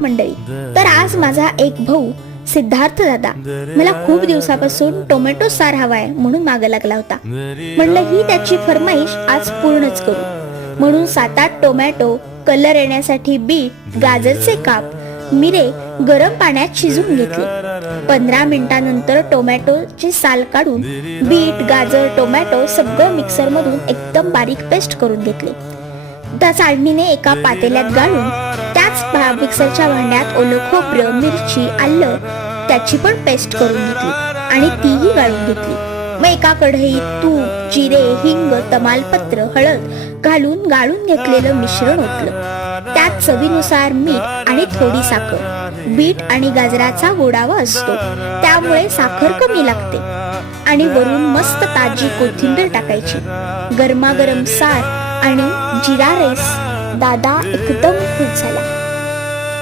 मंडळी, तर आज माझा एक भाऊ सिद्धार्थ दादा मला खूप दिवसापासून टोमॅटो सार हवाय म्हणून मागे लागला होता. म्हणलं ही त्याची फरमाईश आज पूर्णच करू म्हणून 7-8 टोमॅटो, कलर येण्यासाठी बीट, गाजरचे काप, मिरे गरम पाण्यात शिजवून घेतले. 15 मिनिटांनंतर टोमॅटोची साल काढून बीट, गाजर, टोमॅटो सगळं मिक्सर मधून एकदम बारीक पेस्ट करून घेतले. त्या चाळणीने एका पातेल्यात गाळून त्याच मिक्सरच्या भांड्यात ओलं खोबरं, मिरची, आलं त्याची पण पेस्ट करून घेतली आणि तीही गाळून घेतली. मग एका कढईत तूप, जिरे, हिंग, तमालपत्र, हळद घालून गाळून घेतलेलं मिश्रण ओतलं. त्यात चवीनुसार मीठ आणि थोडी साखर. बीट आणि गाजराचा गोडावा असतो त्यामुळे साखर कमी लागते आणि वरून मस्त ताजी कोथिंबीर टाकायची. गरमागरम सार आणि जिरा राईस दादा एकदम खुश झाला.